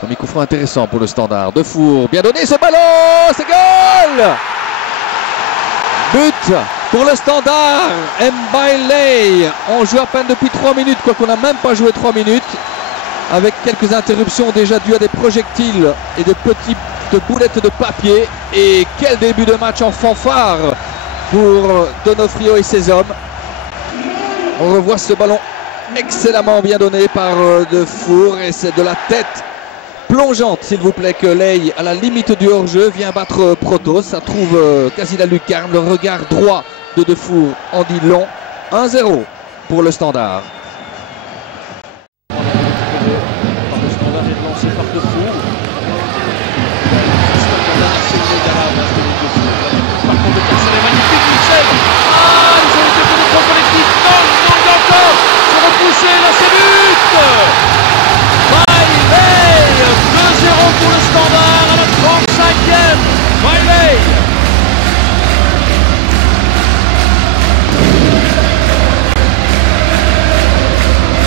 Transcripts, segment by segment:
Premier coup franc intéressant pour le Standard. Defour, bien donné ce ballon, c'est goal! But pour le Standard, Mbailey. On joue à peine depuis 3 minutes, quoi qu'on n'a même pas joué 3 minutes. Avec quelques interruptions déjà dues à des projectiles et de petites boulettes de papier. Et quel début de match en fanfare pour Donofrio et ses hommes. On revoit ce ballon excellemment bien donné par Defour et c'est de la tête plongeante, s'il vous plaît, que Ley, à la limite du hors-jeu, vient battre Protos. Ça trouve quasi la lucarne. Le regard droit de Defour en dit long. 1-0 pour le Standard. Le Standard est lancé par Defour. Par contre, le Carcel est magnifique. Michel. Ah, ils ont été pour le point collectif. Non, il manque encore. C'est repoussé. Là, c'est but. Bailey, 2-0 pour le Standard à la 35e. Bailey.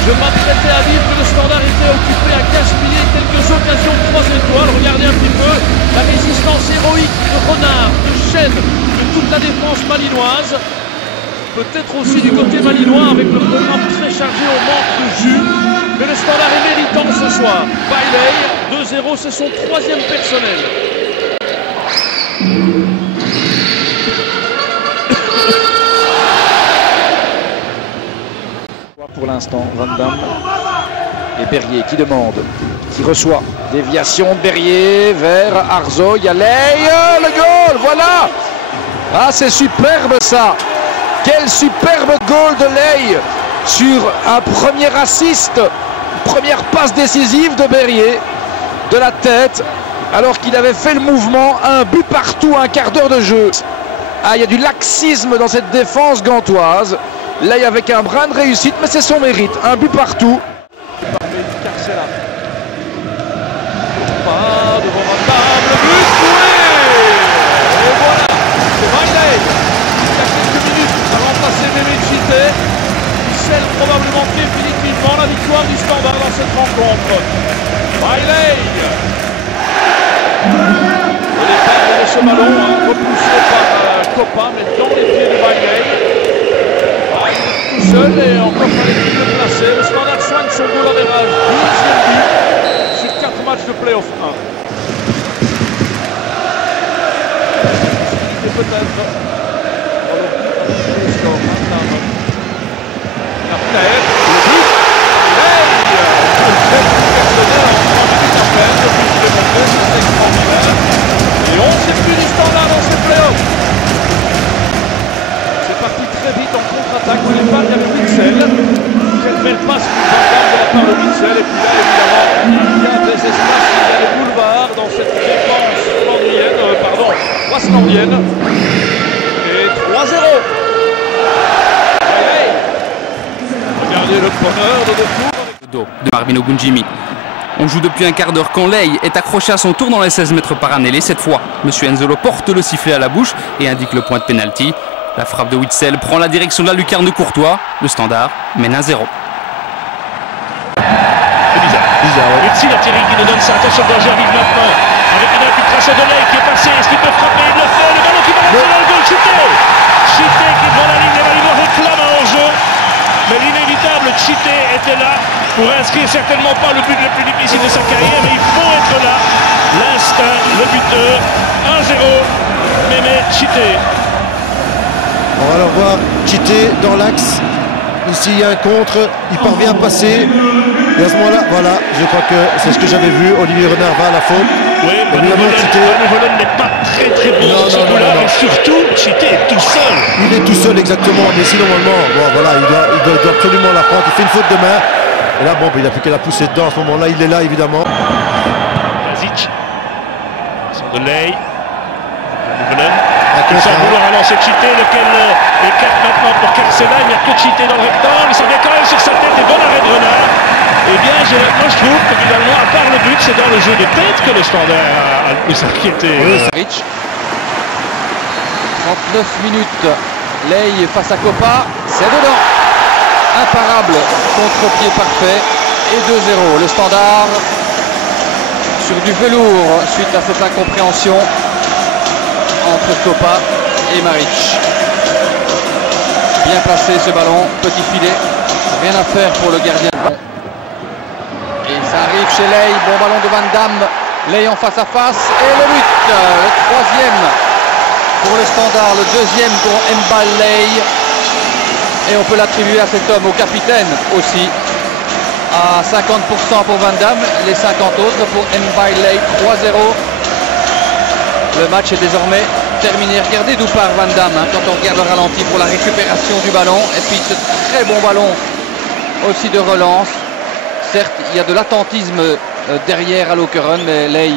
Je m'apprêtais à dire que le Standard était occupé à gaspiller quelques occasions de 3 étoiles. Regardez un petit peu la résistance héroïque de Renard, de Chêne, de toute la défense malinoise. Peut-être aussi du côté malinois avec le programme très chargé au manque de jus. Mais le Standard est méritant ce soir. Bailey, 2-0, c'est son 3e personnel. Pour l'instant, Van Damme et Berrier qui demande, qui reçoit. Déviation de Berrier vers Arzo, il y a Ley, le goal, voilà. Ah, c'est superbe ça. Quel superbe goal de Ley sur un premier assist, première passe décisive de Berrier, de la tête, alors qu'il avait fait le mouvement, un but partout, un quart d'heure de jeu. Ah, il y a du laxisme dans cette défense gantoise. Là, avec un brin de réussite, mais c'est son mérite. Un but partout. Carcela. Pas devant la table, le but, oui. Et voilà, c'est Bailey. Il y a quelques minutes à remplacer Mémé Chité. Il scelle probablement définitivement la victoire du Standard dans cette rencontre. Bailey. Le départ de ce ballon, repoussé par Copa, mais dans les pieds de Bailey. Seul et encore fallait-il le placer. Le Standard soigne son goal à virage. 12e but sur 4 matchs de play-off 1. Et peut-être. Alors, le score maintenant. La tête, le but. Hey, le fait personnel en 3 minutes à peine. Le but de monté, c'est extraordinaire. Et 11e but du Standard dans ces play-offs. Parti très vite en contre-attaque. Au départ, il y avait Witzel. Quelle belle passe de la part de Witzel. Et puis là, évidemment, il y a des espaces, il y a des boulevards dans cette défense waslandienne. Et 3-0. Allez. Regardez le bonheur de Defour. De Marvin Ogunjimi. On joue depuis un quart d'heure quand Ley est accroché à son tour dans les 16 mètres par Anelé. Cette fois, M. Enzolo porte le sifflet à la bouche et indique le point de pénalty. La frappe de Witzel prend la direction de la lucarne de Courtois. Le Standard mène 1-0. C'est bizarre. Witzel à Thierry qui nous donne ça. Attention, le danger arrive maintenant. Avec une infiltration de Ley qui est passée. Est-ce qu'il peut frapper? Il le fait. Le ballon qui va rentrer dans le goal. Chité. Chité qui est devant la ligne. Les Malinois réclament un hors-jeu. Mais l'inévitable Chité était là pour inscrire certainement pas le but le plus difficile de sa carrière. Mais il faut être là. L'instinct, le buteur. 1-0. Mémé Chité. On va le voir Chité dans l'axe. Ici, il y a un contre. Il parvient à passer. Et à ce moment-là, voilà, je crois que c'est ce que j'avais vu. Olivier Renard va à la faute. Oui, Van Huffelen n'est pas très bon dans ce coup-là. Mais surtout, Chité est tout seul. Il est tout seul, exactement. Mais si normalement, bon, voilà, il doit absolument la prendre. Il fait une faute de main. Et là, bon, il n'a plus qu'à la pousser dedans. À ce moment-là, il est là, évidemment. Lazic. Son de Ley. Van Huffelen. Il semble vouloir relancer Chité, lequel écarte maintenant pour Carcela. Il n'y a que Chité dans le rectangle. Il s'en vient quand même sur sa tête et bon arrêt de Renard. Eh bien, moi je trouve que finalement, à part le but, c'est dans le jeu de tête que le Standard a le plus inquiété. Rich. 39 minutes. Ley face à Copa. C'est dedans. Imparable. Contre-pied parfait. Et 2-0. Le Standard sur du velours suite à cette incompréhension entre Kopa et Maric. Bien placé ce ballon, petit filet, rien à faire pour le gardien. Et ça arrive chez Ley, bon ballon de Van Damme, Ley en face à face et le but, le troisième pour le Standard, le deuxième pour Mbaye. Et on peut l'attribuer à cet homme, au capitaine aussi. À 50% pour Van Damme, les 50 autres pour Mbaye. 3-0. Le match est désormais terminé. Regardez d'où part Van Damme quand on regarde le ralenti pour la récupération du ballon. Et puis ce très bon ballon aussi de relance. Certes, il y a de l'attentisme derrière à Lokeren, mais Ley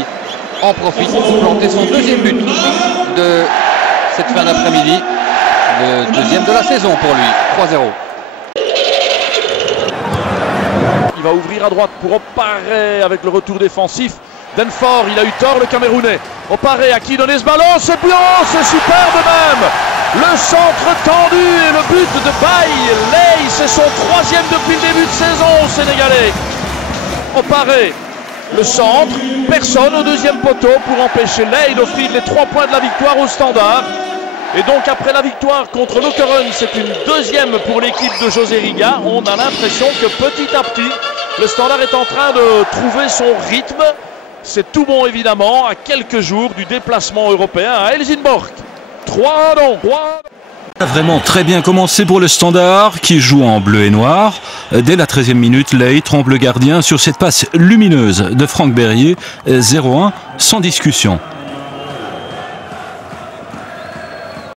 en profite pour planter son deuxième but de cette fin d'après-midi. Le deuxième de la saison pour lui. 3-0. Il va ouvrir à droite pour Oparé avec le retour défensif. Denford, il a eu tort le Camerounais. Oparé à qui donner ce ballon? C'est bien, c'est superbe même. Le centre tendu et le but de Baye. Ley, c'est son troisième depuis le début de saison au Sénégalais. Oparé, le centre, personne au deuxième poteau pour empêcher Ley d'offrir les 3 points de la victoire au Standard. Et donc après la victoire contre Lokeren, c'est une deuxième pour l'équipe de José Riga. On a l'impression que petit à petit, le Standard est en train de trouver son rythme. C'est tout bon évidemment à quelques jours du déplacement européen à Helsingborg. 3-0. Vraiment très bien commencé pour le Standard qui joue en bleu et noir. Dès la 13e minute, Ley trompe le gardien sur cette passe lumineuse de Franck Berrier. 0-1 sans discussion.